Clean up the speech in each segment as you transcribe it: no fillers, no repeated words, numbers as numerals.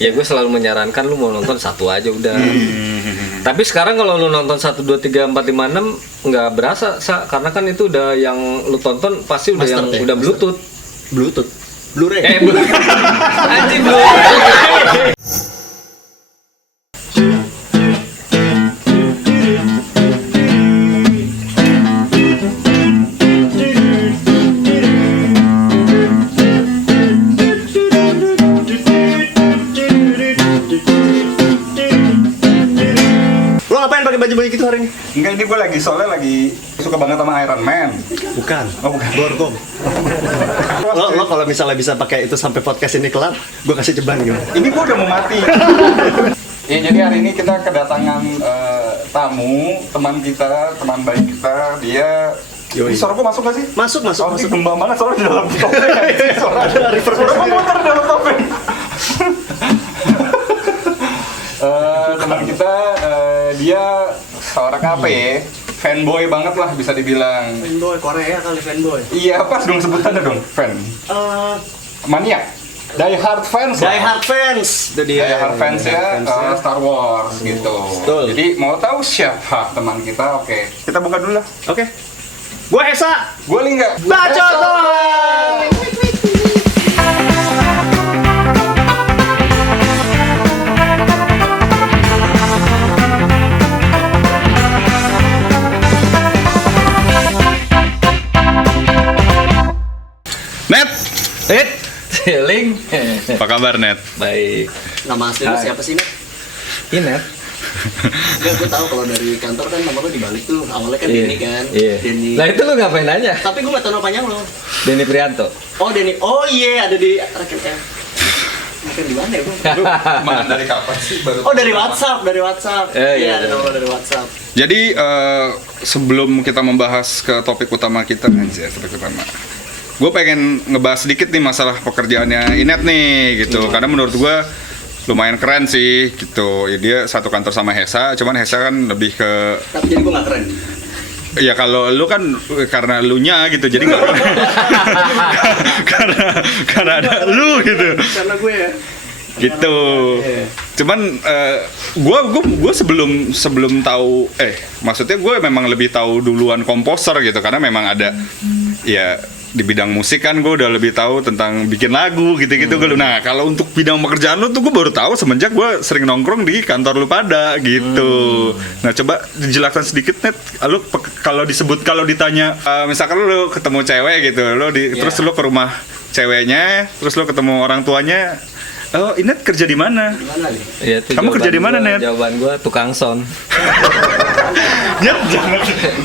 Ya gue selalu menyarankan lu mau nonton satu aja udah. Tapi sekarang kalau lu nonton 1, 2, 3, 4, 5, 6 nggak berasa, karena kan itu udah yang lu tonton pasti udah Master yang udah Bluetooth. Blu-ray. Anjing Blu-ray. Baju gitu hari ini? Enggak, ini gue soalnya lagi suka banget sama Iron Man. Bukan. Oh, bukan. Gorgom. lo kalau misalnya bisa pakai itu sampai podcast ini kelar, gue kasih ceban gimana? Ini gue udah mau mati. Ya, jadi hari ini kita kedatangan tamu, teman baik kita. Dia Yoi. suara gue masuk gak sih? Masuk. Ini gembang banget soalnya di dalam topeng. Suara gue muter di dalam topeng. Teman kita dia seorang apa ya? Fanboy banget lah bisa dibilang. Fanboy Korea kali fanboy. Iya, pas dong sebutannya dong, fan. Maniak. Die Hard fans. Itu dia. Die Hard fans ya, Star Wars gitu. Betul. Jadi mau tahu siapa teman kita? Oke. Kita buka dulu lah. Oke. Gue Esa. Gue Lingga. Bacotan. Net. Ling. Apa kabar, Net? Baik. Nama asli lu siapa sih, Net? Inet. Enggak, gue tahu kalau dari kantor kan nama lu dibalik tuh. Awalnya kan Denny kan. Iya. Denny. Lah itu lu ngapain nanya? Tapi gue gak tahu nama panjang lo. Denny Prianto. Oh, Denny. Oh iya, ada di rekan. Mungkin di mana ya, Bang? Lu mana dari kapan sih baru? Oh, dari WhatsApp. Iya. Ada nomor dari WhatsApp. Jadi sebelum kita membahas ke topik utama kita, topik utama. Gue pengen ngebahas sedikit nih masalah pekerjaannya Inet nih gitu. Karena menurut gue lumayan keren sih gitu. Ya, dia satu kantor sama Hesa, cuman Hesa kan lebih ke. Tapi jadi gue gak keren. Ya kalau lu kan karena lunya gitu, jadi nggak karena ada lu gitu. Karena gue ya. Gitu. Cuman gue sebelum tahu maksudnya gue memang lebih tahu duluan komposer gitu, karena memang ada ya di bidang musik kan gue udah lebih tahu tentang bikin lagu gitu-gitu. Nah kalau untuk bidang pekerjaan lu tuh gue baru tahu semenjak gue sering nongkrong di kantor lu pada gitu. Nah coba dijelaskan sedikit, Net. Lu kalau ditanya misalkan lu ketemu cewek gitu, terus lu ke rumah ceweknya, terus lu ketemu orang tuanya, oh, Inet kerja di mana? Iya, kamu kerja di mana, Net? Jawaban gua tukang sound. Ya, jangan.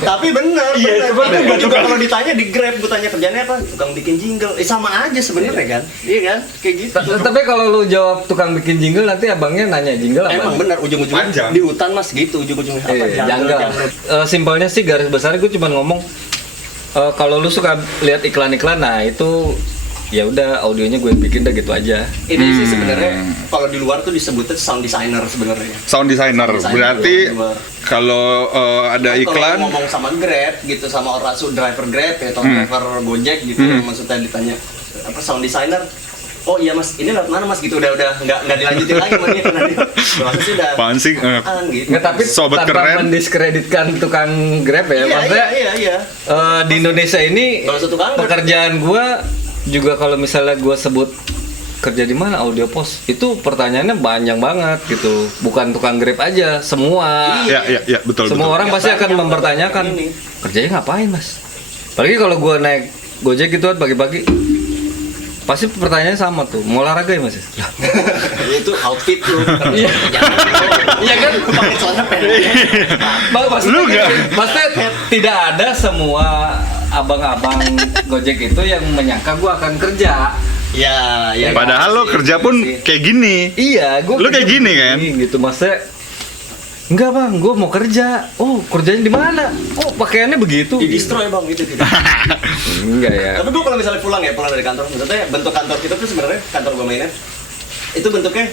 Tapi bener. Coba Gue juga kalau ditanya di Grab, gue tanya kerjanya apa? Tukang bikin jingle. Sama aja sebenarnya kan? Iya kan? Kayak gitu. Tapi kalau lu jawab tukang bikin jingle, nanti abangnya nanya jingle apa? Emang bener, ujung-ujungnya Panjang. di hutan mas gitu, ujung-ujungnya apa? Jungle. Simpelnya sih garis besarnya gue cuma ngomong kalau lu suka lihat iklan-iklan, nah itu ya udah audionya gue bikin dah gitu aja. Ini sih sebenarnya kalau di luar tuh disebutnya sound designer sebenarnya. Sound designer. Berarti kalau ada iklan kalau ngomong sama Grab gitu, sama orang driver Grab ya, atau driver Gojek gitu, maksudnya ditanya apa sound designer, oh iya mas, ini lewat mana mas gitu, udah nggak dilanjutin lagi mana karena dia maksudnya sih udah apaan sih? gitu. Nggak, tapi Sobat tanpa keren. mendiskreditkan tukang Grab ya, maksudnya Iya. di Indonesia ini Kalau tukang Grab, pekerjaan gue juga kalau misalnya gue sebut kerja di mana audio pos, itu pertanyaannya banyak banget gitu, bukan tukang Grab aja, semua. Ya, betul. Semua orang pasti akan banyak mempertanyakan ini. kerjanya ngapain mas. Apalagi kalau gue naik Gojek gitu kan pagi-pagi, pasti pertanyaannya sama tuh, mau olahraga ya mas? Itu outfit lu. Iya. Iya kan? Pakai celana pendek. Maksudnya tidak ada semua abang-abang Gojek itu yang menyangka gue akan kerja. Ya. Padahal lo kerja pun kayak gini. Iya, gue Lu kayak gini kan? Gitu maksudnya. Enggak bang, gue mau kerja. Oh, kerjanya di mana? Oh, pakaiannya begitu. Di distro ya bang, gitu. Enggak ya. Tapi gue kalau misalnya pulang dari kantor, maksudnya bentuk kantor kita tuh sebenarnya kantor gue mainnya itu bentuknya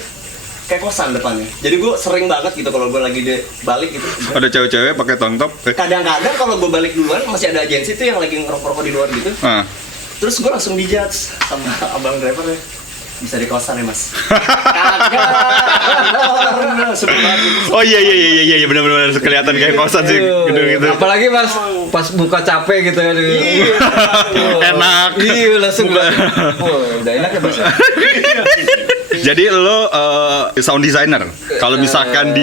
kayak kosan depannya. Jadi gue sering banget gitu kalau gue lagi balik gitu. Ada cewek-cewek pakai tank top. Kadang-kadang kalau gue balik duluan masih ada agensi tuh yang lagi ngerokok-rokok di luar gitu. Terus gue langsung dijudge sama abang driver ya. Bisa di kosan ya mas? Kagak, Oh iya benar-benar kelihatan kayak kosan sih gedung itu. Apalagi pas buka capek gitu kan. Enak. Iya langsung. Udah enak ya Mas. Jadi lo sound designer. Kalau misalkan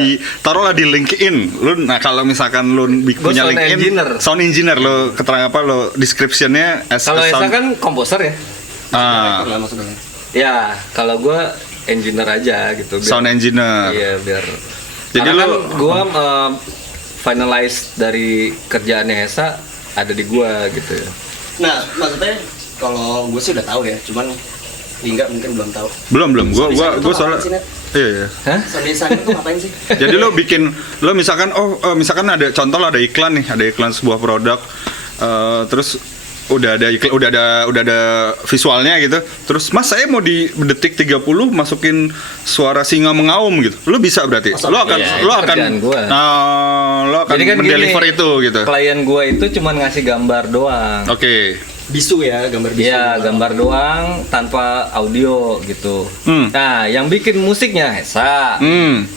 taruhlah di LinkedIn, lo kalau misalkan lo punya sound LinkedIn, engineer. sound engineer lo keterangan apa lo description-nya as Kalau a Esa sound. kan komposer ya. Ya, kalau gue engineer aja gitu. Sound engineer. Iya, biar. Jadi Karena kan lo- gue finalize dari kerjaannya Esa ada di gue gitu. Nah, maksudnya kalau gue sih udah tahu ya, cuman Hingga mungkin belum tahu. Belum. Sound designer Gua tuh soalnya ngapain sih, Net? iya. Hah? Sound designer tuh ngapain sih? Jadi lo misalkan ada contoh lo ada iklan nih, ada iklan sebuah produk, terus udah ada visualnya gitu. Terus Mas saya mau di detik 30 masukin suara singa mengaum gitu. Lo bisa berarti. Lo akan iya, lo itu akan kerjaan gua. lo akan Jadi kan mendeliver gini, itu gitu. Klien gue itu cuman ngasih gambar doang. Oke. Bisu ya, gambar bisu. Iya, gambar doang tanpa audio gitu. Nah, yang bikin musiknya Hesa.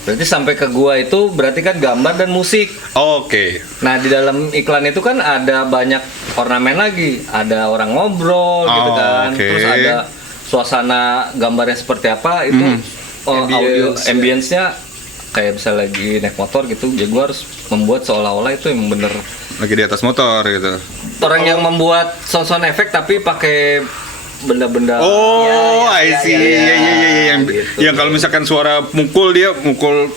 Berarti sampai ke gua itu berarti kan gambar dan musik. Oke. Nah, di dalam iklan itu kan ada banyak ornamen lagi. Ada orang ngobrol gitu Oh, kan. oke. Terus ada suasana gambarnya seperti apa itu audio ambience-nya kayak bisa lagi naik motor gitu. Jadi gua harus membuat seolah-olah itu yang bener Lagi di atas motor gitu. orang yang membuat sound efek tapi pakai benda-benda. Oh, I see. Iya. gitu. Yang kalau misalkan suara mukul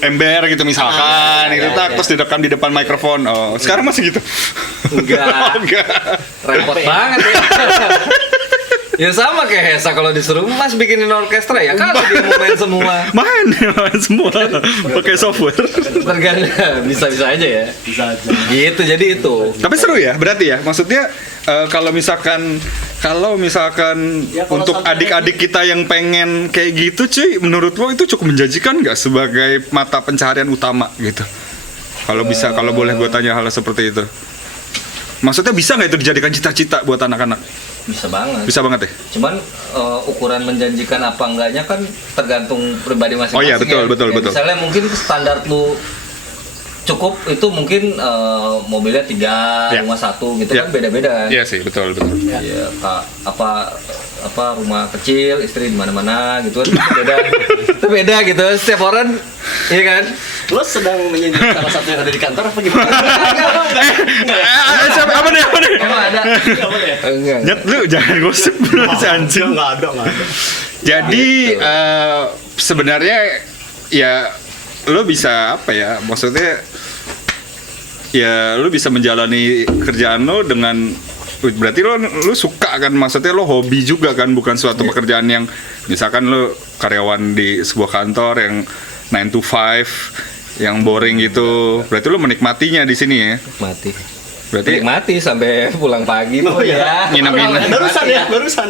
ember gitu misalkan, itu terus direkam di depan mikrofon. Oh, sekarang masih gitu. Enggak. Enggak. Repot banget ya. Ya sama kayak Hesa kalau disuruh Mas bikinin orkestra ya kan dia mau main semua. Main semua pakai software. Tergantung bisa-bisa aja ya. Bisa aja. Gitu jadi itu. Tapi seru ya, berarti ya. Maksudnya kalau misalkan Ya, kalau untuk sampai adik-adik kita yang pengen kayak gitu, cuy, menurut lo itu cukup menjanjikan nggak sebagai mata pencaharian utama gitu? Kalau boleh gue tanya hal seperti itu. Maksudnya bisa nggak itu dijadikan cita-cita buat anak-anak? Bisa banget. Bisa banget ya? Cuman ukuran menjanjikan apa enggaknya kan tergantung pribadi masing-masing. Oh iya, betul, ya. betul. Misalnya mungkin standar lu cukup itu mungkin mobilnya 3, Ya. rumah 1 gitu Ya. kan beda-beda. Iya sih, betul. Iya, apa rumah kecil, istri di mana-mana gitu kan beda. Itu beda gitu. Setiap orang iya kan? Lo sedang menyindir salah satu yang ada di kantor apa gimana? Apa nih? Emang ada? Enggak boleh ya? Enggak. Nyet, lu jangan gosip lu si anjing. Enggak ada. Jadi Gitu. sebenarnya ya lo bisa apa ya? Maksudnya ya lo bisa menjalani kerjaan lo dengan berarti lo suka kan, maksudnya lo hobi juga kan, bukan suatu pekerjaan yang misalkan lo karyawan di sebuah kantor yang 9 to 5 yang boring gitu. Berarti lo menikmatinya di sini ya. Mati. Berarti Menikmati sampai pulang pagi Oh, iya. Nginep-nginep. Barusan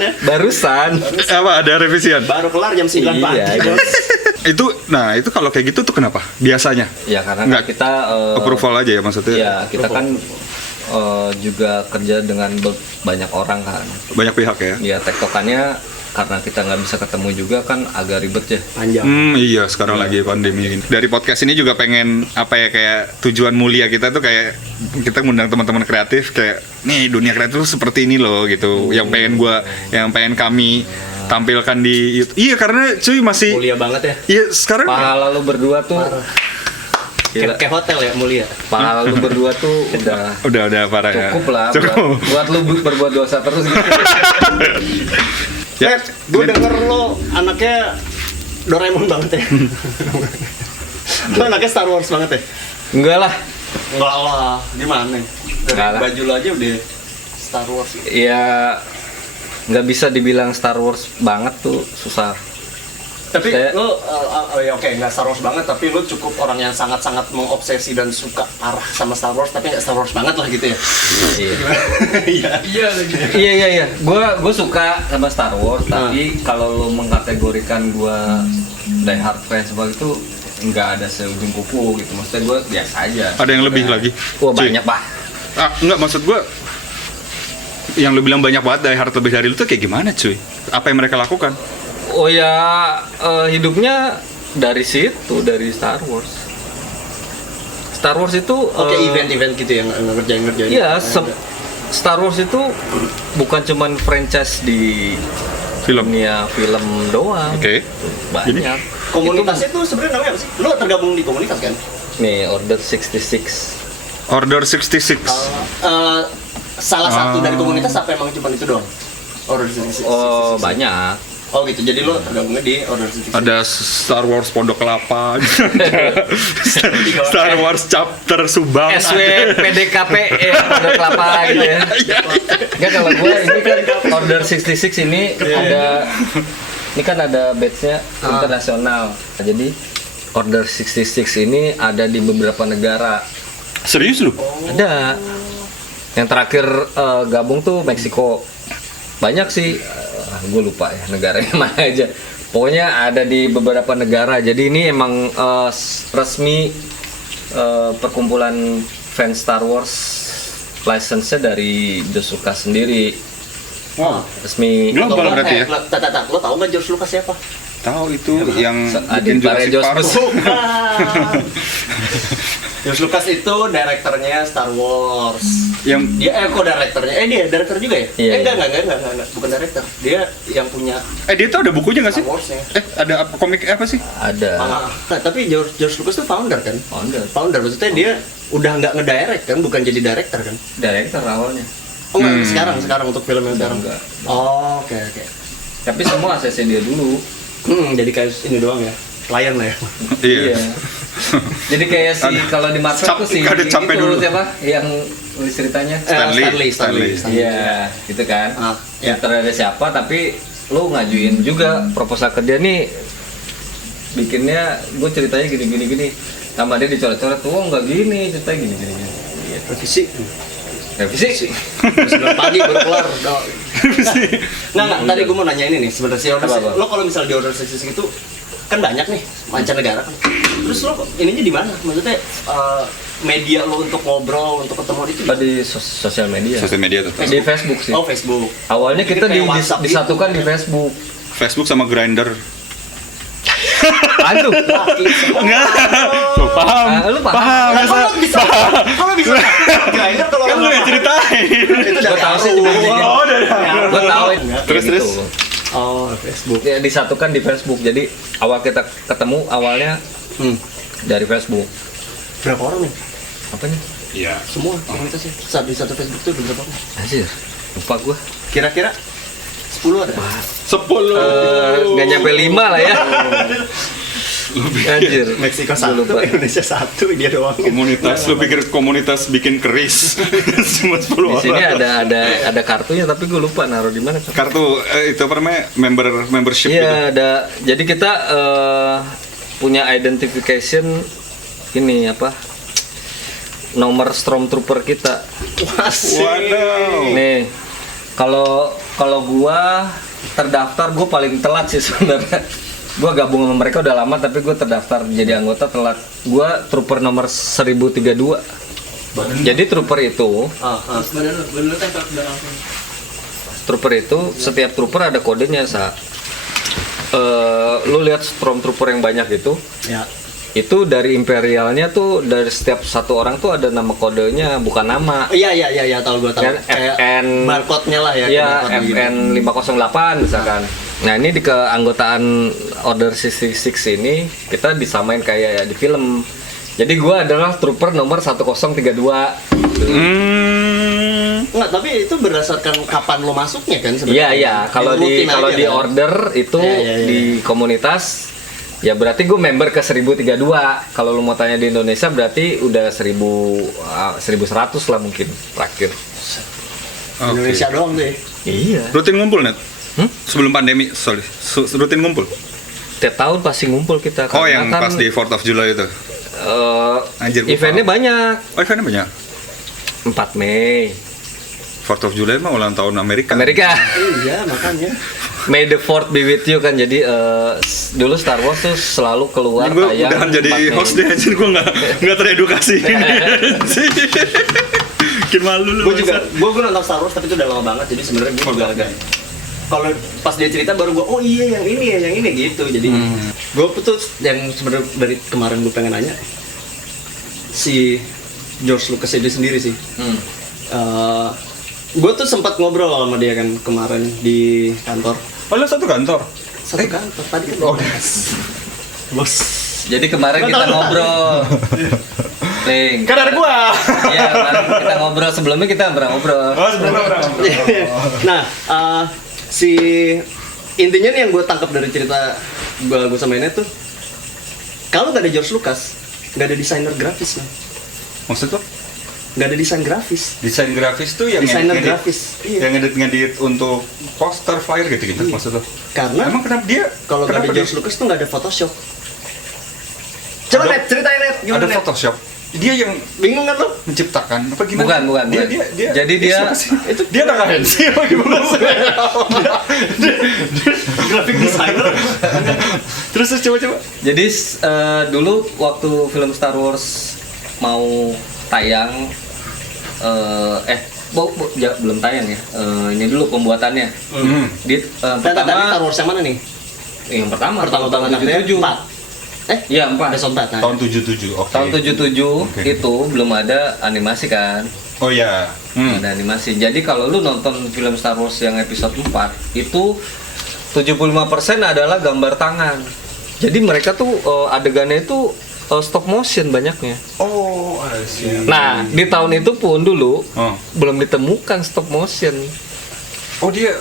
ya. Barusan. apa ada revisian? Baru kelar jam 9 pagi. Iya, Bos. Itu kalau kayak gitu tuh kenapa? Biasanya Ya karena Nggak, kan kita approval aja ya maksudnya. ya kita kan juga kerja dengan banyak orang kan. Banyak pihak ya. Ya tektokannya karena kita nggak bisa ketemu juga kan agak ribet ya. Panjang. Iya sekarang lagi pandemi ini. Dari podcast ini juga pengen kayak tujuan mulia kita tuh kayak kita ngundang teman-teman kreatif kayak nih dunia kreatif tuh seperti ini loh gitu. Yang pengen kami tampilkan di YouTube. Iya karena cuy masih Mulia banget ya. iya sekarang Pahala lu berdua tuh gila. Kayak hotel ya, mulia. Pahala lu berdua tuh udah parah ya. cukup lah Cukup. buat lu berbuat dosa terus gitu. Ya, Gue denger lo anaknya Doraemon banget ya. Lo anaknya Star Wars banget ya? Enggak lah. Enggak lah, gimana? Dari Enggak lah. baju lo aja udah Star Wars gitu. Ya nggak bisa dibilang Star Wars banget tuh susah. Tapi Saya- lo, ya oke, nggak Star Wars banget, tapi lo cukup orang yang sangat-sangat mengobsesi dan suka parah sama Star Wars, tapi nggak Star Wars banget lah gitu ya. Iya. Iya. Iya. Gue suka sama Star Wars, tapi kalau lo mengkategorikan gue die hard fans begitu nggak ada seujung kuku gitu. Maksudnya gue biasa aja. ada yang lebih lagi. Wah Cuy. banyak pak. Enggak maksud gua yang lu bilang banyak banget dari hard lebih dari lu tuh kayak gimana cuy? Apa yang mereka lakukan? Oh ya hidupnya dari situ, dari Star Wars. Star Wars itu Oke, event-event gitu ya, ngerjain. Iya, Star Wars itu bukan cuman franchise di Film. dunia film doang. Oke. Banyak. Komunitasnya tuh sebenarnya namanya apa sih? Lo tergabung di komunitas kan? Nih, Order 66. Order 66. Salah satu dari komunitas apa emang cuma itu doang? Order 66. Oh, banyak. Oh gitu, jadi lo tergabungnya di Order 66. Ada Star Wars Pondok Kelapa, ada Star Wars Chapter Subang, SW PDKP Order Kelapa gitu ya. Enggak, kalau gue ini kan Order 66 ini ada, ini kan ada badge-nya internasional. Jadi Order 66 ini ada di beberapa negara. Serius lu? Ada. Yang terakhir gabung tuh Meksiko. Banyak sih, gue lupa ya negaranya mana aja. Pokoknya ada di beberapa negara. Jadi ini emang resmi perkumpulan fans Star Wars, license-nya dari George Lucas sendiri. Wow. Resmi. Global berarti ya? Lo tau nggak George Lucas siapa? Tahu itu yang bikin Adik Bare Jurassic George Park. Bush. George Lucas itu direkturnya Star Wars. Yang Dia kok direkturnya? Dia direktur juga ya? Iya, Enggak, bukan direktur. Dia yang punya dia tuh ada bukunya nggak sih? Star Wars-nya. Ada komik apa sih? Ada. Nah, tapi George Lucas tuh founder kan? Founder. Maksudnya dia udah nggak ngedirect kan, bukan jadi director kan? Director awalnya. Oh enggak, sekarang untuk film yang sekarang. Enggak. Oh, oke. Tapi semua ACC dia dulu. Jadi kayak ini doang ya. Klien lah ya. Iya. Jadi kayak si kalau di Marvel tuh si ada capek itu dulu. siapa yang nulis ceritanya? Stanley. Iya, gitu kan. Ya. Terhadap siapa tapi lu ngajuin juga proposal ke dia nih, bikinnya gue ceritanya gini. Tambah dia dicoret-coret, tuh enggak gini, ceritanya gini. Gitu. Revisi. 9 pagi baru kelar. Nggak, tadi gue mau nanya ini nih, sebenarnya si Order, Apa? lo kalau misal di Order 66 itu kan banyak nih mancanegara kan. Terus lo ininya di mana? Maksudnya media lo untuk ngobrol, untuk ketemu itu Di sosial media. Sosial media tuh. Di Facebook sih. Oh, Facebook. Awalnya kita Kayak WhatsApp gitu. disatukan di Facebook. Facebook sama Grindr. Aduh. Enggak. Tuh, paham. Lu paham? Kalau bisa. Grindr kalau Kan lu yang ceritain. itu Gue tahu sih cuma gini. Oh, udah. Gue tahu. Terus. Oh, Facebook. Ya, disatukan di Facebook. Jadi awal kita ketemu awalnya dari Facebook. Berapa orang nih? Apanya? Iya. Semua komunitasnya. Di satu Facebook tuh berapa orang? Anjir, lupa gua. Kira-kira 10 ada? 10. Nggak nyampe 5 lah ya. Anjir. Meksiko Gua 1, lupa. Indonesia 1, dia doang. Komunitas, lu pikir komunitas bikin keris? Cuma 10 Di sini orang. ada kartunya tapi gue lupa naruh di mana. Kartu itu apa namanya? Membership gitu. Iya, ada. Jadi kita punya identification ini apa? Nomor Stormtrooper kita. Waduh. Nih, kalau gua terdaftar, gua paling telat sih sebenarnya. Gua gabung sama mereka udah lama tapi gua terdaftar jadi anggota telat. Gua trooper nomor 1032. Jadi trooper itu, setiap trooper ada kodenya, lu lihat Stormtrooper yang banyak itu. Ya. Itu dari imperialnya tuh dari setiap satu orang tuh ada nama kodenya, bukan nama. Iya, tahu gua tahu. Kan Kayak FN barcode-nya lah ya. Iya, barcode gitu. FN 508 misalkan. Nah, ini di keanggotaan Order 66 ini kita disamain kayak di film. Jadi gua adalah trooper nomor 1032. Enggak, tapi itu berdasarkan kapan lo masuknya kan sebenarnya. Iya. Kalau di kan? order itu Iya. di komunitas ya berarti gue member ke 1032. Kalau lu mau tanya di Indonesia berarti udah 1100 lah mungkin terakhir. Indonesia doang deh. Iya. Rutin ngumpul, Net? Sebelum pandemi, sorry. Rutin ngumpul? Tiap tahun pasti ngumpul kita. Oh, karena yang kan, pas di 4th of July itu? Anjir, gua eventnya paham. banyak. Oh, eventnya banyak? 4 Mei 4th of July mah ulang tahun Amerika. Iya, makanya. May the 4th be with you kan. Jadi dulu Star Wars tuh selalu keluar Gue tayang udahan jadi 4 Mei. host deh, anjir. Gue nggak teredukasi ini. Bikin malu lu. Gue nonton Star Wars tapi itu udah lama banget, jadi sebenarnya gue juga agak kalau pas dia cerita baru gue oh iya yang ini gitu. Jadi gue tuh yang sebenarnya dari kemarin gue pengen nanya si George Lucas itu sendiri sih. Gue tuh sempat ngobrol sama dia kan kemarin di kantor. Oh, lu satu kantor? Satu kantor tadi kan. Oh, bos. Jadi kemarin kita ngobrol. Link. kan ada gua. Iya, kemarin kita ngobrol, sebelumnya kita pernah ngobrol. Oh, sebelumnya orang. Nah, si intinya nih yang gue tangkap dari cerita gue sama ini tuh, kalau nggak ada George Lucas, nggak ada desainer grafis nih. Maksud lo? Nggak ada desain grafis. Desain grafis tuh yang Desainer ngedit- grafis, iya. Yang ngedit untuk poster, flyer gitu-gitu maksud lo? Karena Emang kenapa dia? kalau nggak ada kenapa George Lucas tuh nggak ada Photoshop. Coba Ada- Net, ceritain Net, Ada gimana Net? Photoshop. Dia yang Bingung kan lo? menciptakan apa gimana? Bukan. Dia, Jadi dia- siapa sih? Itu dia anak agensi apa gimana sih? Graphic designer. Terus coba. Jadi dulu waktu film Star Wars mau tayang, belum tayang ya. Ini dulu pembuatannya. Tadi Star Wars yang mana nih? Yang pertama Pertama tahun banget 77. 4. Iya, 4. Episode 4. Tahun 77. Oke. Tahun 77 Oke. itu belum ada animasi kan. Oh ya. Belum ada animasi. Jadi kalau lu nonton film Star Wars yang episode 4 itu 75% adalah gambar tangan. Jadi mereka tuh adegannya itu stop motion banyaknya. Oh, I see. Nah, di tahun itu pun dulu Oh. belum ditemukan stop motion. Oh, dia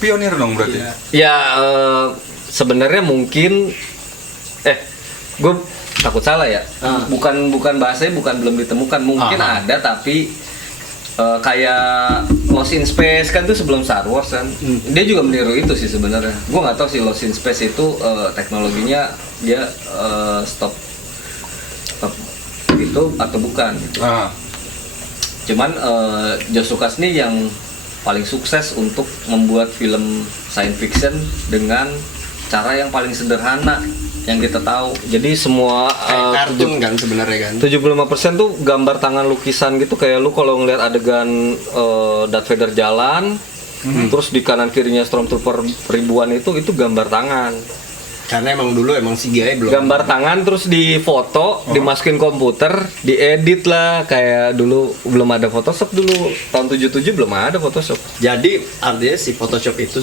pionir dong berarti. Ya sebenarnya mungkin gue takut salah ya. Bukan bahasanya bukan belum ditemukan, mungkin ada tapi kayak Lost in Space kan tuh sebelum Star Wars kan. Dia juga meniru itu sih sebenarnya. Gue nggak tahu sih Lost in Space itu teknologinya dia stop itu atau bukan. Cuman George Lucas nih yang paling sukses untuk membuat film science fiction dengan cara yang paling sederhana yang kita tahu. Jadi semua Kartun kan sebenarnya kan. 75% tuh gambar tangan lukisan gitu, kayak lu kalau ngeliat adegan Darth Vader jalan, terus di kanan kirinya Stormtrooper ribuan itu gambar tangan. Karena emang dulu emang CGI belum. Gambar tangan terus difoto, dimasukin komputer, diedit lah, kayak dulu belum ada Photoshop dulu. Tahun 77 belum ada Photoshop. Jadi artinya si Photoshop itu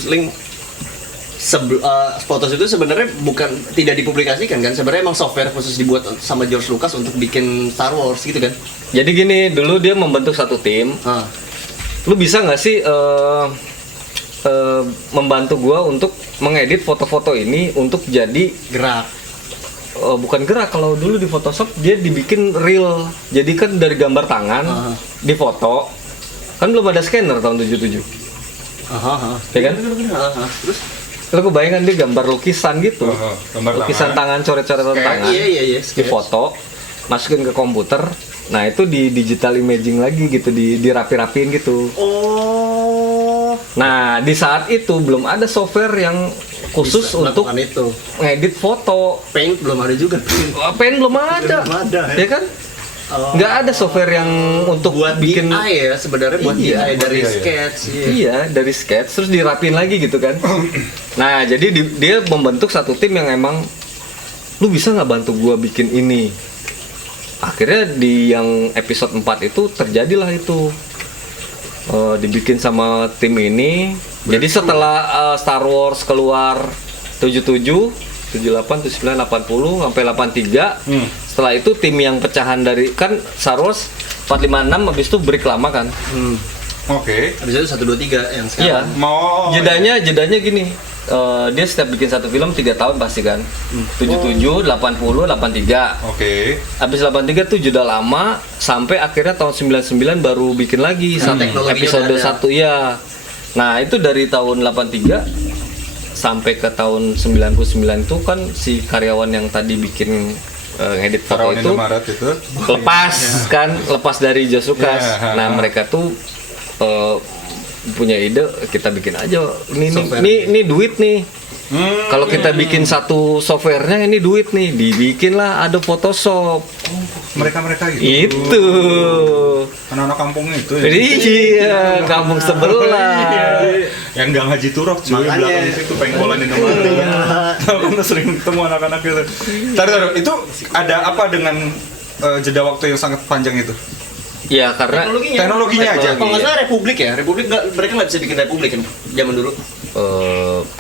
Photoshop itu sebenarnya bukan tidak dipublikasikan kan, sebenarnya emang software khusus dibuat sama George Lucas untuk bikin Star Wars gitu kan. Jadi gini, dulu dia membentuk satu tim. Lu bisa nggak sih membantu gua untuk mengedit foto-foto ini untuk jadi Gerak. bukan gerak, kalau dulu di Photoshop dia dibikin real. Jadi kan dari gambar tangan difoto. Kan belum ada scanner tahun 77. Ya kan? Terus Lo kebayangkan dia gambar lukisan gitu, gambar lukisan tangan, coret-coretan tangan, iya, difoto, masukin ke komputer, nah itu di digital imaging lagi gitu, dirapi-rapiin gitu. Oh. Nah di saat itu belum ada software yang khusus Bisa untuk melakukan itu. ngedit foto. Paint belum ada juga. Pen belum ada, Belum ada, ya kan? Nggak ada software yang untuk buat bikin DI ya sebenarnya, buat Iya. DI dari Iya. sketch. Iya, dari sketch terus dirapin lagi gitu kan. Nah, jadi dia membentuk satu tim yang emang lu bisa nggak bantu gua bikin ini. Akhirnya di yang episode 4 itu terjadilah itu. Dibikin sama tim ini. Jadi setelah Star Wars keluar 77, 78, 79, 80 sampai 83. Setelah itu tim yang pecahan dari kan Star Wars 456 habis itu break lama kan. Oke. Habis itu 1 2 3 yang Iya. sekarang. Jedanya gini. Dia setiap bikin satu film 3 tahun pasti kan. 77, 80, 83. Oke. Habis 83 tuh jeda lama sampai akhirnya tahun 99 baru bikin lagi teknologinya episode udah ada. 1 ya. Nah, itu dari tahun 83 sampai ke tahun 99 tuh kan si karyawan yang tadi bikin ngedit foto Karyawan itu Indomaret itu. lepas dari George Lucas. Ya, Nah, mereka tuh punya ide, kita bikin aja Software. ini duit nih. Kalau kita bikin satu softwarenya ini duit nih, dibikinlah ada Photoshop. Mereka gitu. Itu. Anak-anak kampungnya itu. Ya? Iya, kampung sebelah. Yang nggak ngaji turok cuy, Makanya. belakang situ pengkolan di mana. Aku sering ketemu anak-anak gitu. Taruh, itu ada apa dengan jeda waktu yang sangat panjang itu? Ya karena Teknologinya aja. Kalau nggak salah Republik mereka nggak bisa bikin Republik kan zaman dulu.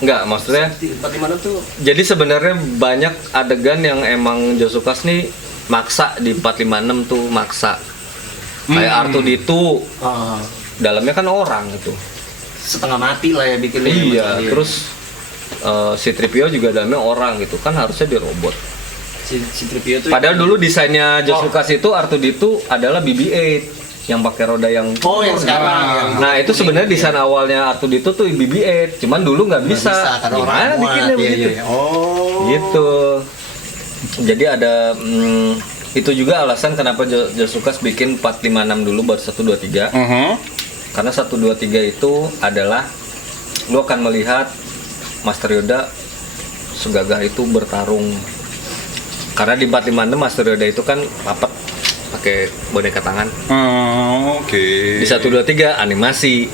enggak, maksudnya 456 tuh. jadi sebenarnya banyak adegan yang emang Josukas nih maksa di 456 tuh maksa. Kayak Artuditu dalamnya kan orang itu. Setengah mati lah ya bikinnya. Iya, terus si Tripio juga dalamnya orang gitu kan harusnya di robot. si Tripio tuh. Padahal dulu desainnya George Lucas itu Artuditu adalah BB-8 yang pakai roda yang yang sekarang. Nah, itu sebenarnya desain awalnya Artuditu tuh BB-8, cuman dulu nggak bisa. karena orang Gimana muat. bikinnya begitu? Iya. Oh. Gitu. Jadi ada itu juga alasan kenapa George Lucas bikin 456 dulu baru 123. Karena 123 itu adalah lu akan melihat Master Yoda segagah itu bertarung. Karena di 456 Master Yoda itu kan pakai boneka tangan. Oke. Di 123 animasi.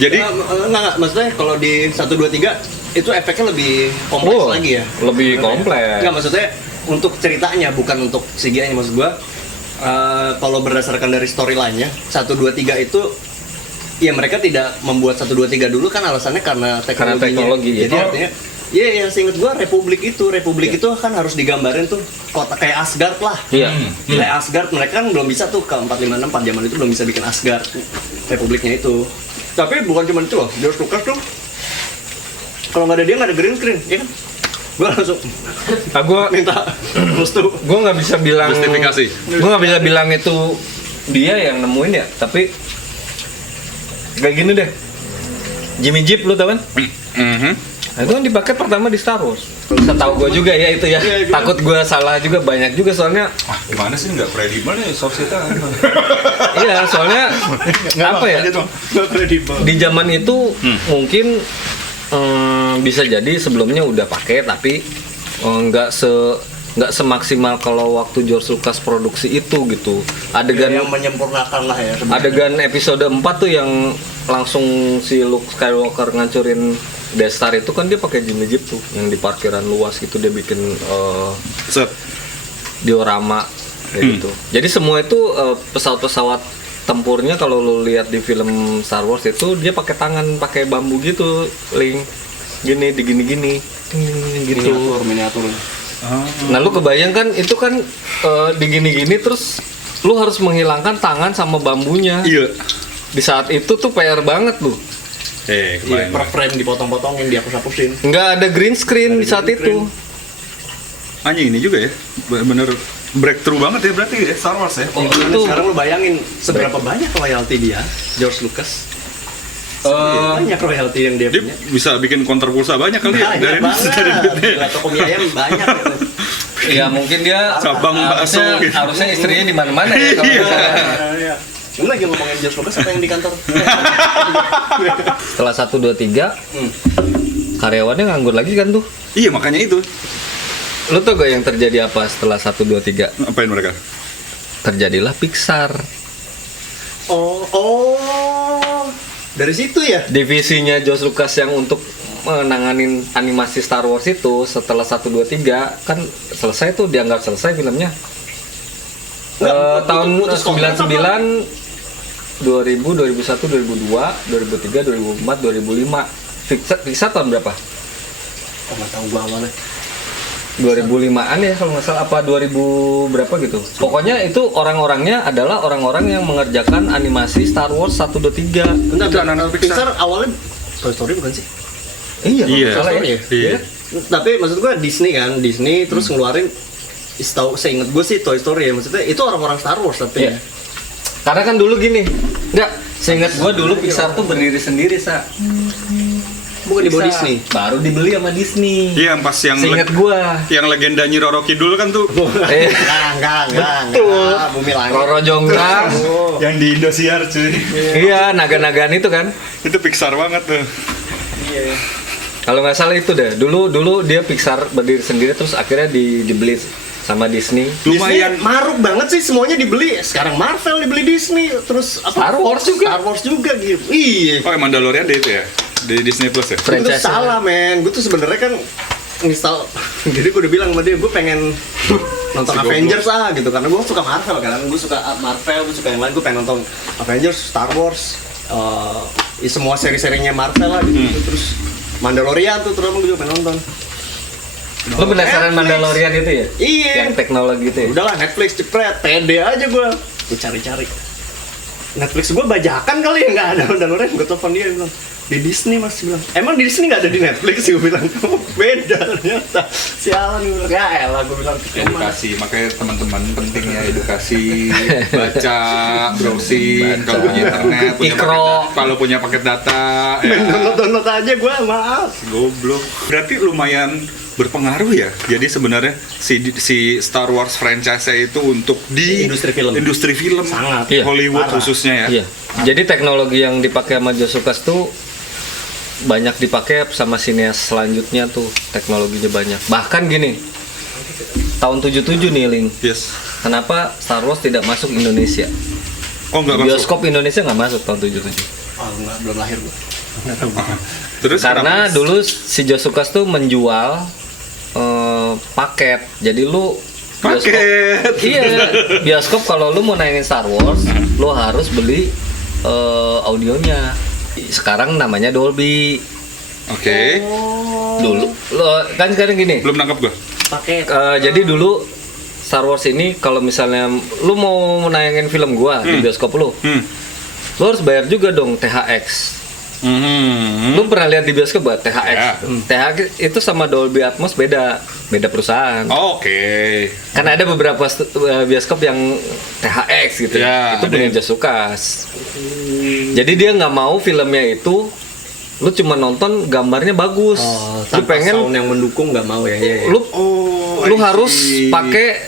Jadi enggak, maksudnya kalau di 123 itu efeknya lebih kompleks lagi ya. Lebih kompleks. Enggak, maksudnya untuk ceritanya bukan untuk CGI-nya maksud gua. Kalau berdasarkan dari storyline-nya 123 itu ya mereka tidak membuat 123 dulu kan alasannya karena teknologi. Jadi artinya yang seinget gua Republik itu kan harus digambarin tuh kota kayak Asgard lah. Iya. Kayak Asgard mereka kan belum bisa tuh ke 456 zaman itu belum bisa bikin Asgard Republiknya itu. Tapi bukan cuma itu loh, George Lucas tuh kalau nggak ada dia nggak ada green screen, ya kan? Gua langsung Gua minta restu. Gua nggak bisa bilang justifikasi. Gua nggak bisa bilang itu dia yang nemuin ya, tapi kayak gini deh. Jimmy Jeep lu tau kan? Nah, itu kan dipakai pertama di Star Wars. Setahu gue juga ya itu ya. Takut gue salah juga, banyak juga soalnya. Gimana sih nggak kredibel nih source kita? Iya, soalnya apa ya? Di zaman itu mungkin bisa jadi sebelumnya udah pakai tapi nggak semaksimal kalau waktu George Lucas produksi itu gitu. Adegan yang menyempurnakan lah ya sebenarnya. Adegan episode 4 tuh yang langsung si Luke Skywalker ngancurin Death Star itu kan dia pakai Jimmy Jeep tuh yang di parkiran luas gitu dia bikin diorama kayak gitu. Jadi semua itu pesawat-pesawat tempurnya kalau lu lihat di film Star Wars itu dia pakai tangan, pakai bambu gitu, Link. Gini digini-gini. Gitu. Miniatur. Nah, lu kebayang kan itu kan digini-gini terus lu harus menghilangkan tangan sama bambunya. Iya. Di saat itu tuh PR banget lu. Iya, per frame dipotong-potongin, dihapus-hapusin. Nggak ada green screen di saat itu. Anjing ini juga ya, bener breakthrough banget ya berarti ya Star Wars ya. Itu sekarang lu bayangin seberapa banyak royalti dia, George Lucas. Banyak royalti yang dia Dia punya. bisa bikin counter pulsa banyak kali ya dari Gila, toko mie ayam banyak gitu. Iya mungkin dia Cabang bakso gitu. harusnya istrinya di mana-mana ya kalau misalnya. Lu lagi ngomongin George Lucas apa yang di kantor? Setelah 123 karyawannya nganggur lagi kan tuh. Iya makanya itu. Lu tau gak yang terjadi apa setelah 123? Apain mereka? Terjadilah Pixar. Dari situ ya? Divisinya George Lucas yang untuk menanganin animasi Star Wars itu setelah 123 kan selesai tuh, dianggap selesai filmnya. Tahun 99 2000, 2001, 2002, 2003, 2004, 2005. Pixar tahun berapa? Nggak tahu gua awalnya. 2005-an ya kalau nggak salah, apa 2000 berapa gitu. Pokoknya itu orang-orangnya adalah orang-orang yang mengerjakan animasi Star Wars 1, 2, 3. Bentar, Pixar awalnya Toy Story bukan sih? Iya, salah ya. Iya. Tapi maksud gua Disney terus ngeluarin seinget gue sih Toy Story ya, maksudnya itu orang-orang Star Wars tapi Iya. Karena kan dulu gini, seingat gua dulu Pixar tuh berdiri sendiri, Sa. bukan di bawah Pixar. Disney. Baru dibeli sama Disney. Iya pas yang Seingat gua. yang legenda Nyi Roro Kidul kan tuh. Enggak. Betul. Bumi Langit. Roro Jonggrang. Yang di Indosiar cuy. Iya, naga-nagaan itu kan. Itu Pixar banget tuh. Iya. Kalau nggak salah itu deh. Dulu dia Pixar berdiri sendiri terus akhirnya dibeli sama Disney. Lumayan. Disney maruk banget sih, semuanya dibeli. Sekarang Marvel dibeli Disney, terus apa? Star Wars juga gitu. Iya. Oh, Mandalorian deh itu ya di Disney Plus ya. Gue tuh Franchise. salah men, gue tuh sebenarnya kan install. Jadi gue udah bilang sama dia, gue pengen nonton Si goblok. Avengers gitu, karena gue suka Marvel kan, gue suka Marvel, gue suka yang lain, gue pengen nonton Avengers, Star Wars, semua seri-serinya Marvel lah gitu. Terus Mandalorian tuh terus gue juga pengen nonton. Lu penasaran Netflix. Mandalorian itu ya? Iya. Yang teknologi itu ya? Udahlah Netflix cepet, pede aja gue cari-cari. Netflix gue bajakan kali ya, nggak ada Mandalorian. Gue telepon dia bilang di Disney, Mas bilang emang di Disney nggak ada di Netflix sih, gue bilang oh, beda ternyata. Sialan gue bilang, ya elah gue bilang Edukasi, makanya teman-teman pentingnya edukasi, baca, browsing, kalau punya internet, punya Ikro. paket kalau punya paket data, ya. download aja gue, maaf. Goblok. Berarti lumayan berpengaruh ya. Jadi sebenarnya si Star Wars franchise itu untuk di Industri film. Sangat. Iya. Hollywood Parah. khususnya ya. Iya. Jadi teknologi yang dipakai sama George Lucas tuh banyak dipakai sama sinias selanjutnya tuh, teknologinya banyak. Bahkan gini, tahun 77 nih Ling. Yes. Kenapa Star Wars tidak masuk Indonesia? Oh, nggak masuk. Bioskop Indonesia nggak masuk tahun 77. Enggak, belum lahir gue. Terus Karena kenapa? dulu si George Lucas tuh menjual paket. Jadi lu Paket. Iya, bioskop kalau lu mau nayangin Star Wars, lu harus beli audionya. Sekarang namanya Dolby. Oke. Dulu lo kan sekarang gini. Belum nangkep gua. Pakai Jadi dulu Star Wars ini kalau misalnya lu mau nayangin film gua di bioskop lu harus bayar juga dong THX. Lu pernah lihat di bioskop gak THX? Ya. THX itu sama Dolby Atmos beda perusahaan. Oke. Kan ada beberapa bioskop yang THX gitu. Ya, Itu ada punya yang- George Lucas. Jadi dia nggak mau filmnya itu lu cuma nonton gambarnya bagus. Lu tanpa pengen sound yang mendukung nggak mau ya. lu Oh, lu I harus see. pakai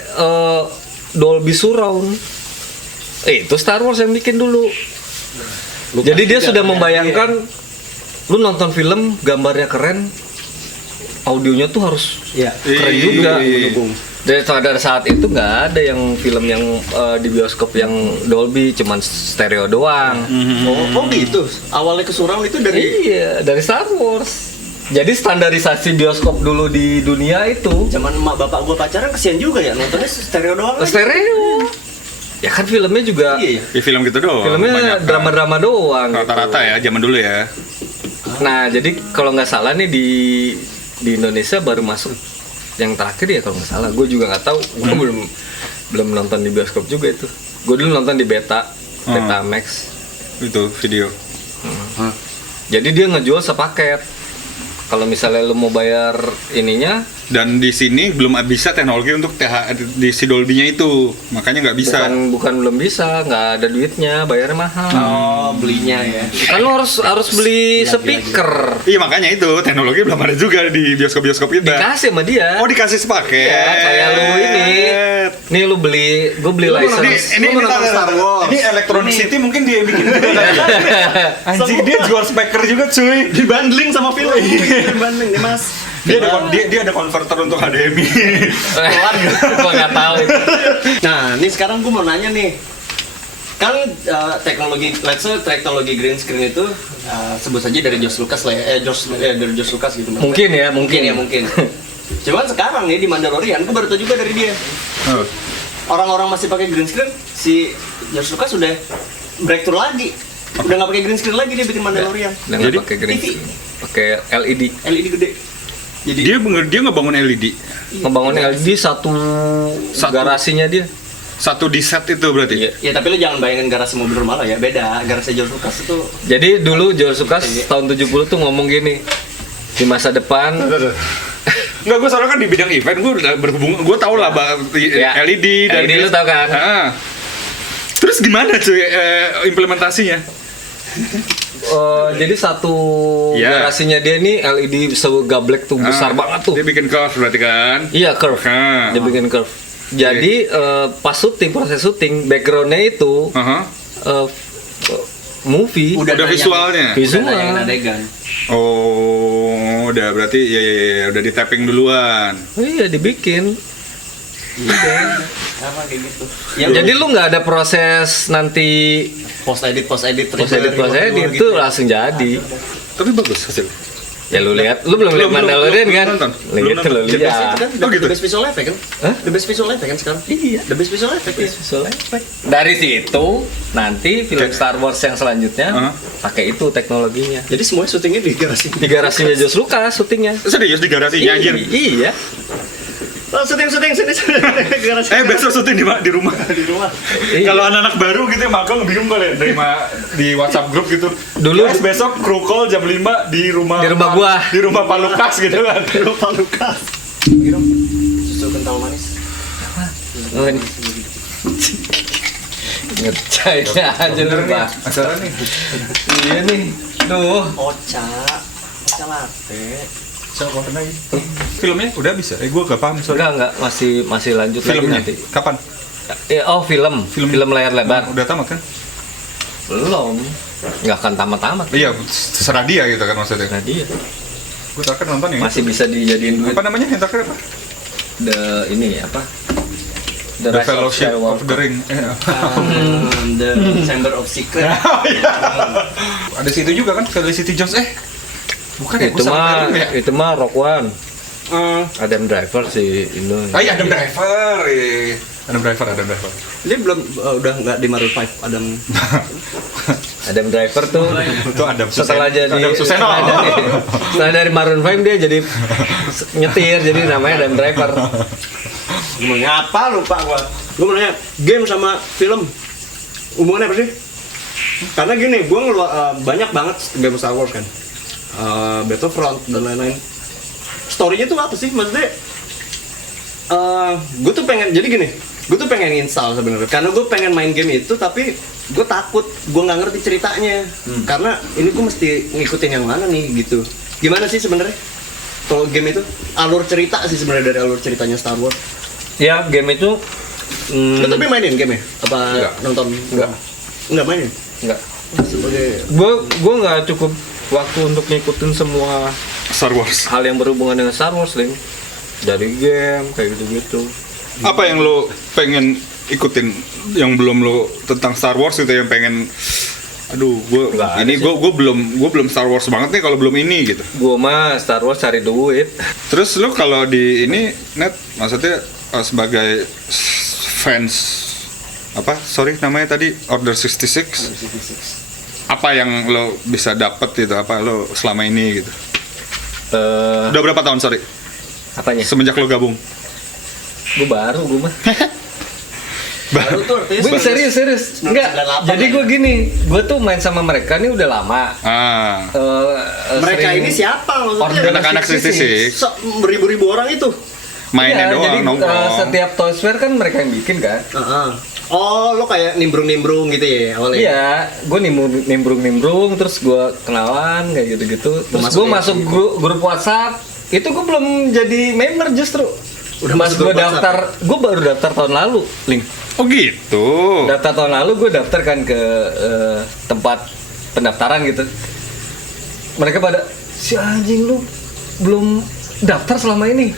Dolby Surround. Itu Star Wars yang bikin dulu. Jadi dia sudah membayangkan lu nonton film gambarnya keren, audionya tuh harus Iya. keren juga. Mendukung. Dan pada saat itu nggak ada yang film yang di bioskop yang Dolby, cuman stereo doang. Oh gitu. Awalnya ke surround itu dari Iya, dari Star Wars. Jadi standarisasi bioskop dulu di dunia itu zaman emak bapak gua pacaran, kesian juga ya nontonnya stereo doang. lagi. stereo. Ya kan filmnya juga, Iya. Ya film gitu doang. filmnya kebanyakan. drama-drama doang. Rata-rata gitu. ya zaman dulu ya. Nah, jadi kalau nggak salah nih di Indonesia baru masuk yang terakhir ya kalau nggak salah. Gue juga nggak tahu. Gue belum nonton di bioskop juga itu. Gue dulu nonton di Beta Max. Itu video. Jadi dia ngejual sepaket. Kalau misalnya lu mau bayar ininya, Dan di sini belum bisa teknologi untuk di si Dolby-nya itu. Makanya nggak bisa. bukan belum bisa, nggak ada duitnya, bayarnya mahal. Oh, belinya ya. Kan lu harus beli speaker. Iya, makanya itu teknologi belum ada juga di bioskop-bioskop kita. Dikasih sama dia. Oh, dikasih sepaket. Iya, kayak lu ini. Nih lu beli, gue beli license. Ini Lu nonton Star Wars. Ini Electronic City mungkin dia bikin juga kali ya. Anjing, dia jual speaker juga cuy. Dibandling sama film. Dibandling nih Mas. Dia ada konverter untuk HDMI. Gue nggak tahu itu. Nah, ini sekarang gue mau nanya nih. Kan let's say teknologi green screen itu sebut saja dari George Lucas lah ya. Dari George Lucas gitu. Mungkin ya, mungkin. Mungkin. Cuman sekarang nih di Mandalorian, gue baru tahu juga dari dia. Orang-orang masih pakai green screen, si George Lucas udah breakthrough lagi. Udah nggak pakai green screen lagi, dia bikin Mandalorian. Udah nggak Jadi, pakai green TV. screen. Pakai LED. LED gede. Jadi Dia ngebangun LED. Ngebangun LED satu garasinya dia. Satu di set itu berarti. Iya. ya tapi lu jangan bayangin garasi mobil normal lah ya, beda. Garasi George Lucas itu Jadi dulu George Lucas tahun 70 tuh ngomong gini. Di masa depan Enggak, gue soalnya kan di bidang event, gue udah berhubungan, gue tau lah Ya. LED dan LED lu tau kan? Terus gimana cuy implementasinya? jadi satu Iya. garasinya dia nih LED segablek tuh besar banget tuh. Dia bikin curve berarti kan? Iya curve. Ah. Dia bikin curve. Jadi pas proses syuting backgroundnya itu Aha. movie. Udah visualnya? Visual. Udah nayangin adegan. Oh, Udah berarti ya udah di tapping duluan. Oh iya dibikin. Apa kayak gitu. Jadi lu nggak ada proses nanti post edit post edit itu langsung jadi. Tapi bagus hasilnya. Ya lu lihat, lu belum lihat Mandalorian kan? Lihat lu The best itu lihat. kan, Oh, gitu? the best visual effect kan? Hah? The best visual effect kan sekarang? Iya. The best visual effect ya? Visual effect. Dari situ nanti film Star Wars yang selanjutnya pakai itu teknologinya. Jadi semuanya syutingnya di garasi. Di garasinya George Lucas syutingnya. Serius di garasinya anjir. Iya. Oh, syuting sini. Garasi. Besok syuting di rumah. Di rumah. Iya. Kalau anak-anak baru gitu magang bingung kali ya di WhatsApp grup gitu. Dulu- Guys, besok crew call jam 5 di rumah gua. Di rumah Pak Lukas gitu kan. Lupa Lukas. Gitu. Susu kental manis. Oh, ini. Ngerjainnya aja lu, Pak. Acara nih. Iya nih. Duh. Ocha latte. Siapa warna ini? Filmnya udah bisa? Gua gak paham soalnya. Enggak, masih lanjut Filmnya lagi nanti. kapan? Film layar lebar. Udah tamat kan? Belum. Nggak akan tamat-tamat. Iya, terserah dia gitu kan maksudnya. Nah dia Gue terakhir nonton yang masih bisa dijadiin duit. apa namanya? Yang terakhir apa? The The Rise of Fellowship of Skywalker. the Ring. The Chamber of Secret. Ada situ juga kan Felicity Jones. Bukan ya? Itu mah Rock One. Eh, Adam Driver sih itu. Iya, Adam Driver. Adam Driver. Dia belum udah nggak di Maroon 5 Adam. Adam Driver tuh Itu Adam setelah jadi Adam Suseno. setelah dari Maroon 5 dia jadi nyetir, jadi namanya Adam Driver. Gue mau nanya apa lupa gua. Gue mau nanya game sama film hubungannya apa sih? Karena gini, gue banyak banget game Star Wars kan, Battlefront dan lain-lain. Storynya tuh apa sih? Maksudnya, gue tuh pengen jadi gini. Gue tuh pengen install sebenarnya. Karena gue pengen main game itu, tapi gue takut gue nggak ngerti ceritanya. Karena ini gue mesti ngikutin yang mana nih gitu. Gimana sih sebenarnya? Kalau game itu alur cerita sih sebenarnya dari alur ceritanya Star Wars. Ya, game itu Lu tapi mainin game ya? Apa Enggak. nonton? Enggak mainin? enggak. Sebagai Gue nggak cukup waktu untuk ngikutin semua Star Wars. hal yang berhubungan dengan Star Wars, Ling. Dari game kayak gitu-gitu. Apa yang lo pengen ikutin yang belum lo tentang Star Wars gitu yang pengen Nggak ada sih. gue belum Star Wars banget nih kalau belum ini gitu. Gue mah Star Wars cari duit. Terus lo kalau di ini net maksudnya sebagai fans namanya tadi Order 66 apa yang lo bisa dapet gitu, apa lo selama ini gitu? Udah berapa tahun Apanya? semenjak lo gabung? Gue mah. baru tuh artinya Gue serius. Enggak. 1998 Jadi gue gini, gue tuh main sama mereka nih udah lama. mereka Sering- ini siapa maksudnya? Order Anak-anak 66 Beribu-ribu orang itu. mainnya Iya, doang jadi nongkrong. setiap Toys Fair kan mereka yang bikin kan. Oh, lo kayak nimbrung-nimbrung gitu ya awalnya? Iya, gue nimbrung terus gue kenalan kayak gitu-gitu. Terus gue masuk grup WhatsApp. Itu gue belum jadi member justru. Udah Pas masuk gue grup WhatsApp daftar, gue baru daftar tahun lalu, Link. Oh gitu. Daftar tahun lalu gue daftar kan ke tempat pendaftaran gitu. Mereka pada si anjing lu belum daftar selama ini.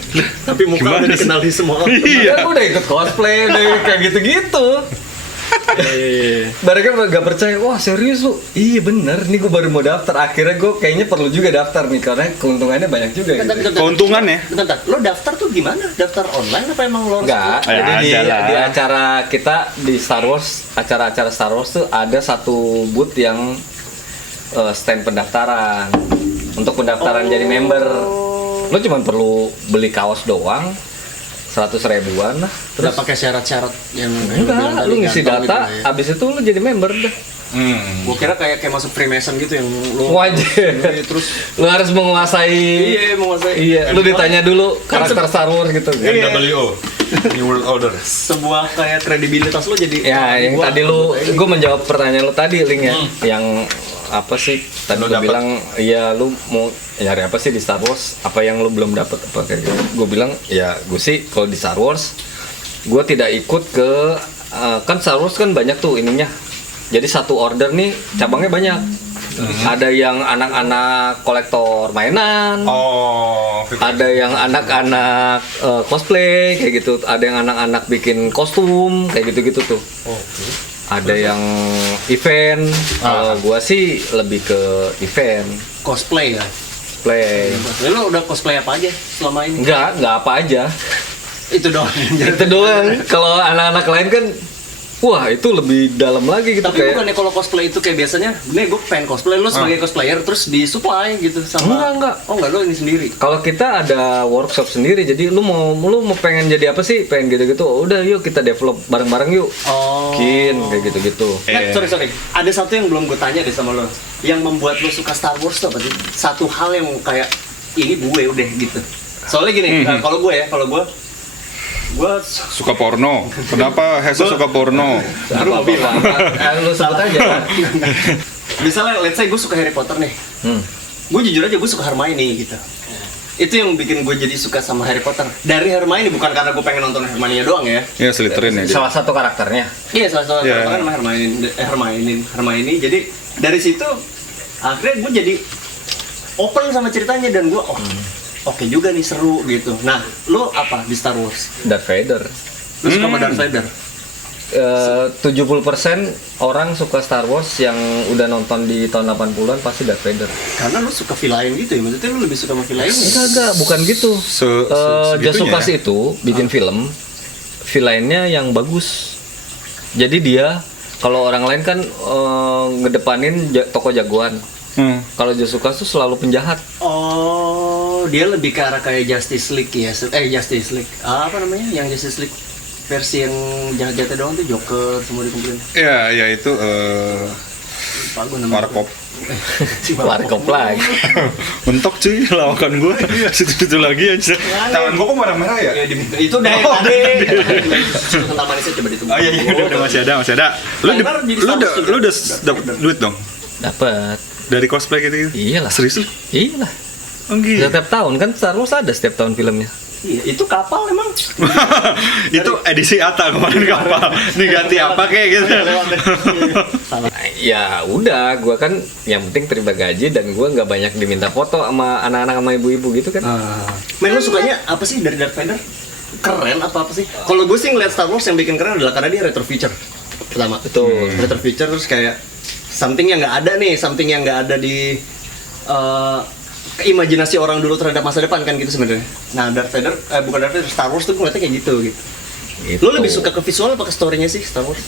Tapi muka Gimana udah sih? dikenali semua orang. Iya. Gue udah ikut cosplay, udah kayak gitu-gitu. Iya. Mereka gak percaya, wah serius lu? Iya bener, nih gue baru mau daftar. Akhirnya gue kayaknya perlu juga daftar nih, karena keuntungannya banyak juga gitu. Keuntungan ya? Bentar, lo daftar tuh gimana? Daftar online apa emang lo harus? Enggak, Ya, jadi ada lah. di acara kita di Star Wars, acara-acara Star Wars tuh ada satu booth yang stand pendaftaran. Untuk pendaftaran jadi member. Lo cuma perlu beli kaos doang, 100 ribuan lah. Udah pakai syarat-syarat yang Enggak, lu ngisi data, abis itu lu jadi member dah. Gue kira kayak masuk Freemason gitu yang lo Wajib. terus Lu harus menguasai. iya menguasai. Iya, lu ditanya dulu karakter Star Wars gitu. Iya. NWO New World Order. Sebuah kayak kredibilitas lo jadi. Ya, yang Gua- tadi gue menjawab pertanyaan lu tadi, Ling ya. Yang apa sih? Tadi Lu lu dapet. bilang, iya lu mau nyari apa sih di Star Wars? Apa yang lu belum dapet apa kayak gitu? Gue bilang, ya gue sih kalau di Star Wars, gue tidak ikut ke kan Star Wars kan banyak tuh ininya. Jadi satu order nih cabangnya banyak. Ada yang anak-anak kolektor mainan. Oh, Ada yang anak-anak cosplay kayak gitu, ada yang anak-anak bikin kostum kayak gitu-gitu tuh. Ada yang event. Kalau gua sih lebih ke event, Cosplay ya. play. Lo udah cosplay apa aja selama ini? Enggak apa aja. Itu doang. Itu doang. Kalau anak-anak lain kan, wah itu lebih dalam lagi gitu. Tapi kayak bukannya kalau cosplay itu kayak biasanya, nih gue pengen cosplay, lo sebagai cosplayer terus disupply gitu sama. Enggak. Oh enggak, lo ini sendiri. Kalau kita ada workshop sendiri, jadi lu mau pengen jadi apa sih? Pengen gitu-gitu. Udah yuk kita develop bareng-bareng yuk. Oh. Kayak gitu-gitu. Sorry. Ada satu yang belum gue tanya deh sama lo. Yang membuat lo suka Star Wars tuh apa sih? Satu hal yang kayak ini gue udah gitu. Soalnya gini, kalau gue suka porno. Kenapa Hesa suka porno? Lu sebut aja. Misalnya, let's say gue suka Harry Potter nih. Gue jujur aja gue suka Hermione gitu. Itu yang bikin gue jadi suka sama Harry Potter. Dari Hermione, bukan karena gue pengen nonton Hermione-nya doang ya. Ya Slytherin ya dia. Salah satu karakternya. Iya, salah satu Yeah. karakter nama Hermione. Jadi dari situ akhirnya gue jadi open sama ceritanya dan gue oke juga nih, seru gitu. Nah, lo apa di Star Wars? Darth Vader. Lo suka sama Darth Vader? 70% orang suka Star Wars yang udah nonton di tahun 80-an pasti Darth Vader. Karena lo suka villain gitu ya? Maksudnya lo lebih suka sama villain? Enggak, bukan gitu. Just Segitunya Lucas ya? itu bikin film, villainnya yang bagus. Jadi dia, kalau orang lain kan ngedepanin tokoh jagoan. Kalau Just Lucas tuh selalu penjahat. Oh, dia lebih ke arah kayak Justice League ya? Justice League. Apa namanya? Yang Justice League versi yang jahat-jahatnya doang tuh, Joker semua dikumpulin. Ya itu Lupa gue namanya. Markov. Warkop lagi. Mentok cuy, lawakan gue situ-situ lagi aja. Tangan gue kok merah-merah ya? Ya, itu udah yang tadi. Kental manisnya coba ditunggu. Oh iya udah masih ada. Lu udah dapet duit dong Dapat. dari cosplay gitu? Iyalah. Serius lu? Iyalah. Oh gitu. Setiap tahun kan Star Wars ada setiap tahun filmnya. Iya, itu kapal emang. Itu edisi Ata kemarin kapal. Ini ganti apa kayak gitu. Salah. Ya udah, gua kan yang penting terima gaji dan gua nggak banyak diminta foto sama anak-anak sama ibu-ibu gitu kan. Men, lu sukanya apa sih dari Darth Vader? Keren apa sih? Kalau gue sih ngeliat Star Wars yang bikin keren adalah karena dia retro future. Pertama. Betul. Retro future terus kayak something yang nggak ada nih, something yang nggak ada di imajinasi orang dulu terhadap masa depan kan gitu sebenarnya. Nah, Darth Vader, bukan Darth Vader, Star Wars tuh gue ngeliatnya kayak gitu. Gitu. Lo lebih suka ke visual apa ke story-nya sih Star Wars?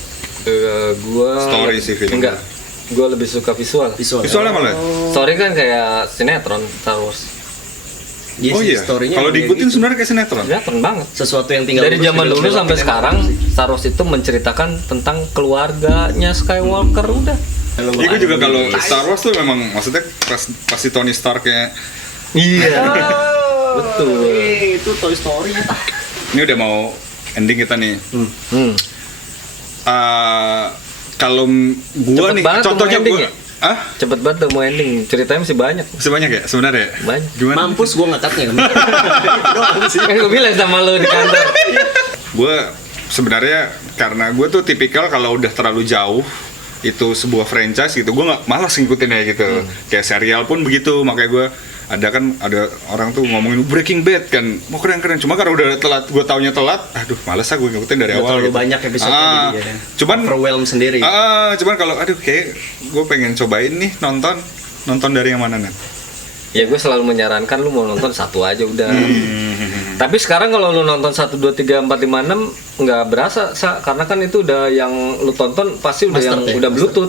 Gua Story sih film. Enggak. Gua lebih suka visual. Visualnya malah. Story kan kayak sinetron Star Wars. Iya Oh sih, iya. story-nya Kalau kayak diikutin gitu. sebenarnya kayak sinetron. Sinetron banget. Sesuatu yang tinggal Dari lurus, zaman dulu belok-belokin sampai emang sekarang Star Wars itu menceritakan tentang keluarganya Skywalker udah. Iya, gue juga kalau Star Wars tuh memang maksudnya pasti Tony Stark ya. Iya. Betul. Itu Toy Story ya. Ini udah mau ending kita nih. Kalau gua Cepet nih, banget contohnya mau ending gua, ya? Cepet banget tuh mau ending. Ceritanya masih banyak. Masih banyak ya sebenarnya? Banyak. Gimana? Mampus gue ngangkatnya. Doang sih. Kan gue bilang sama lo di kantor. Gue sebenarnya karena gue tuh tipikal kalau udah terlalu jauh itu sebuah franchise gitu, gue nggak malas ngikutin ya gitu. Kayak serial pun begitu, makanya gue ada orang tuh ngomongin Breaking Bad kan, mau keren-keren. Cuma karena udah telat, gue taunya telat, aduh malas gue ngikutin dari Udah awal. terlalu gitu. banyak episode-nya jadi ya. Cuman Overwhelm sendiri. cuman kalau aduh kayak gue pengen cobain nih nonton dari yang mana nih? Ya gue selalu menyarankan lu mau nonton satu aja udah. Tapi sekarang kalau lu nonton 1, 2, 3, 4, 5, 6 nggak berasa, karena kan itu udah yang lu tonton pasti udah Master yang ya? udah Master.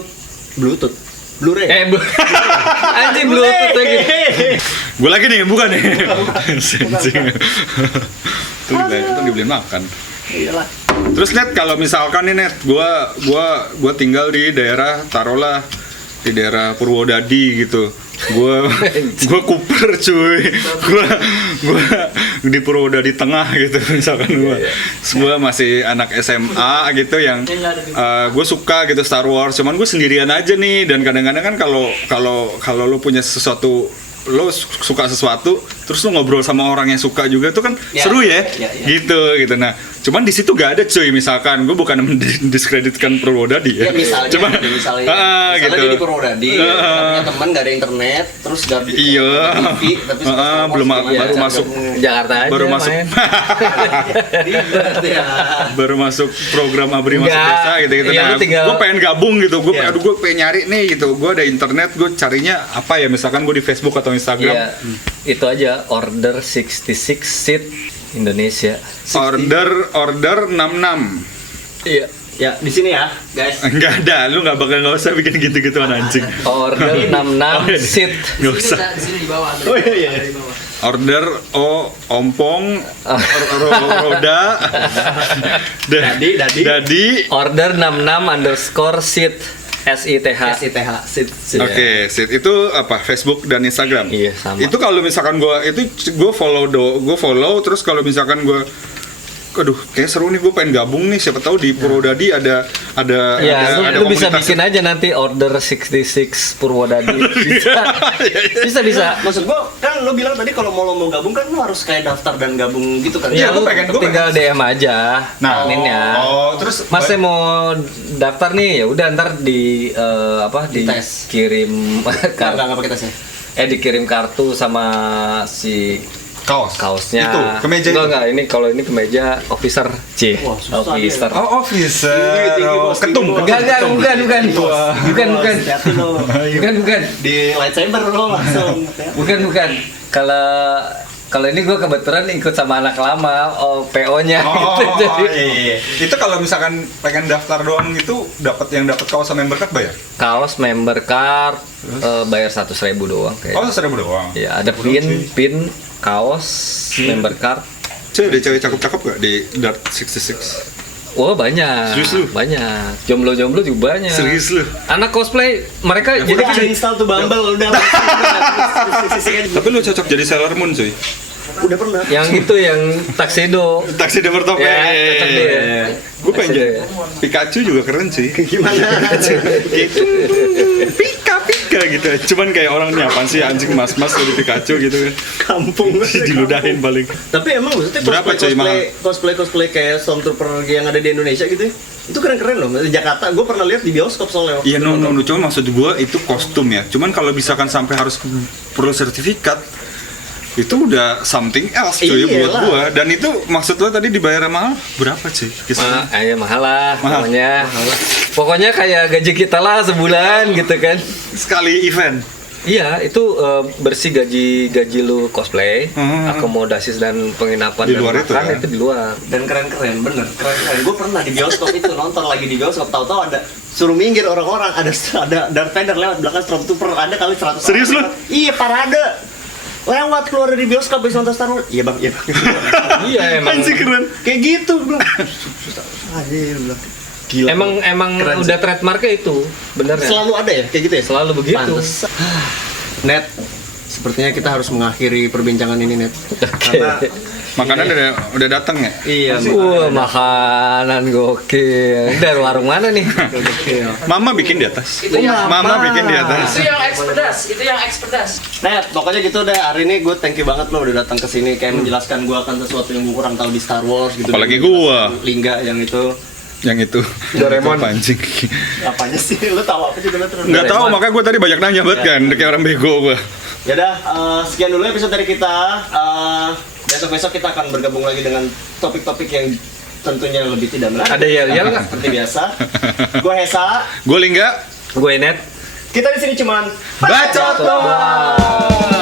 Bluetooth. Blu-ray. Anjing Bluetooth lagi. Gue lagi nih, bukan nih. Anjing. Itu dibeliin makan. Iyalah. Terus Net, kalau misalkan nih Net, gua tinggal di daerah, taruhlah di daerah Purwodadi gitu. Gua Kuper cuy. Gua di Purwodadi tengah gitu misalkan gua masih anak SMA gitu yang gue suka gitu Star Wars, cuman gue sendirian aja nih, dan kadang-kadang kan kalau lu punya sesuatu, lo suka sesuatu terus lo ngobrol sama orang yang suka juga tuh kan seru ya. Gitu. Nah, Cuman di situ gak ada cuy, misalkan gue bukan mendiskreditkan Purwodadi ya. Ya misalnya, Cuma, misalnya gitu. dia di Purwodadi, punya teman gak ada internet, terus gak Iya. TV, tapi suka Star Wars, belum iya, baru masuk Jakarta aja baru masuk main. Ribet ya. baru masuk program Abri masuk Enggak. desa gitu-gitu. Iya, Nah, lu tinggal- gue pengen gabung gitu. Gue Iya. gue pengen nyari nih gitu. Gue ada internet, gue carinya apa ya? Misalkan gue di Facebook atau Instagram. Iya, itu aja order 66 seat Indonesia. Order 66. Iya. Ya, di sini ya, guys. Enggak ada, lu nggak usah bikin gitu-gituan anjing. Order 66 seat. Nggak usah. Di sini di bawah. Oh iya. Di bawah. Order ompong roda dadi. Order 66 seat SITH. SITH, sit. Oke, Sid, itu apa? Facebook dan Instagram. Iya, sama. Itu kalau misalkan gue follow terus kalau misalkan gue aduh, kayak seru nih, gue pengen gabung nih, siapa tahu di Purwodadi ada Ya, ada lu bisa komunitas. bikin aja nanti order 66 Purwodadi. Bisa. Maksud gua kan lo bilang tadi kalau mau gabung kan lo harus kayak daftar dan gabung gitu kan. Ya, Iya, lu gua tinggal DM aja. Nah, adminnya. terus Mas saya mau daftar nih, ya udah ntar di Dites. dikirim Enggak pakai tes ya. dikirim kartu sama si kaosnya. Itu, kemeja itu. Enggak, ini kalau ini kemeja officer. C. Wah, susah Officer. Oh, officer. Tinggi, bos, Ketum. tinggi, bos. Enggak, bukan. Hati-hati lo. Bukan. Di lightsaber lo langsung. Bukan. Kalau ini gue kebetulan ikut sama anak lama, PO-nya gitu. Jadi iya. Itu kalau misalkan pengen daftar doang itu yang dapat kaos sama member card bayar? kaos member card bayar 100.000 doang kayak. Oh, 100.000 doang. Ya, ada pin kaos member card. Cuy, ada cewek cakep-cakep gak di Dart 66? Oh, banyak. Serius lu? Banyak. Jomblo juga banyak. Serius lu? Anak cosplay mereka jadi Udah install tuh Bumble udah. Tapi lu cocok jadi Sailor Moon cuy. Udah pernah. yang itu yang tuxedo. Taksi dia bertopeng. Ya, cocok dia. Gue pengen Taksi jadi dia. Pikachu juga keren sih. Gimana? Gitu. Pika gitu. Cuman kayak orang nih apaan sih anjing mas-mas jadi Pikachu gitu kan. Kampung. Diludahin paling. Tapi emang maksudnya Berapa, coy, mahal? cosplay kayak Stormtrooper yang ada di Indonesia gitu ya? Itu keren-keren loh. Di Jakarta gue pernah lihat di bioskop soalnya. Iya no, cuma maksud gue itu kostum ya. Cuman kalau misalkan sampai harus perlu sertifikat, itu udah something else cuy buat Iyalah. gua. Dan itu maksud lo tadi dibayar mahal berapa cuy? Kisaran? Mahal lah Mahal. pokoknya kayak gaji kita lah sebulan gitu kan. Sekali event. Iya, itu bersih gaji lu cosplay, Hmm. akomodasi dan penginapan Di dan luar itu makan ya? itu di luar. Dan keren-keren, bener keren-keren. Gue pernah di bioskop itu nonton lagi di bioskop, tahu-tahu ada suruh minggir orang-orang, ada Darth Vader lewat belakang Stormtrooper, ada kali 100 Serius lu? orang. Iya, parade. Lewat keluar dari bioskop habis nonton Star Wars. Iya bang. Iya emang. Anjing keren. Kayak gitu gue bilang. Anjir, bilang. Gila. Emang Keren udah trademarknya itu, bener ya? selalu ada ya kayak gitu ya? Selalu begitu. Pantes. Net, sepertinya kita harus mengakhiri perbincangan ini, Net. Karena Makanan udah datang ya? iya, Makanan gokil. Ini dari warung mana nih? Mama bikin di atas. Itu yang Mama bikin di atas. itu yang ekspertas. Net, pokoknya gitu deh. Hari ini gue thank you banget lo udah datang ke sini kayak menjelaskan gue akan sesuatu yang gue kurang tahu di Star Wars gitu. Apalagi Dan gua. menjelaskan Lingga yang itu. Yang itu. Doraemon. Itu apa, anjing. Apanya sih? Lo tahu apa juga lo terus? Nggak tahu, makanya gue tadi banyak nanya banget kan. Kayak orang bego gue. Yaudah, sekian dulu episode dari kita. Besok-besok kita akan bergabung lagi dengan topik-topik yang tentunya lebih tidak menarik. Ada yel-yel nggak? Seperti biasa. Gue Hesa. Gue Lingga. Gue net. Kita di sini cuman Bacot doang.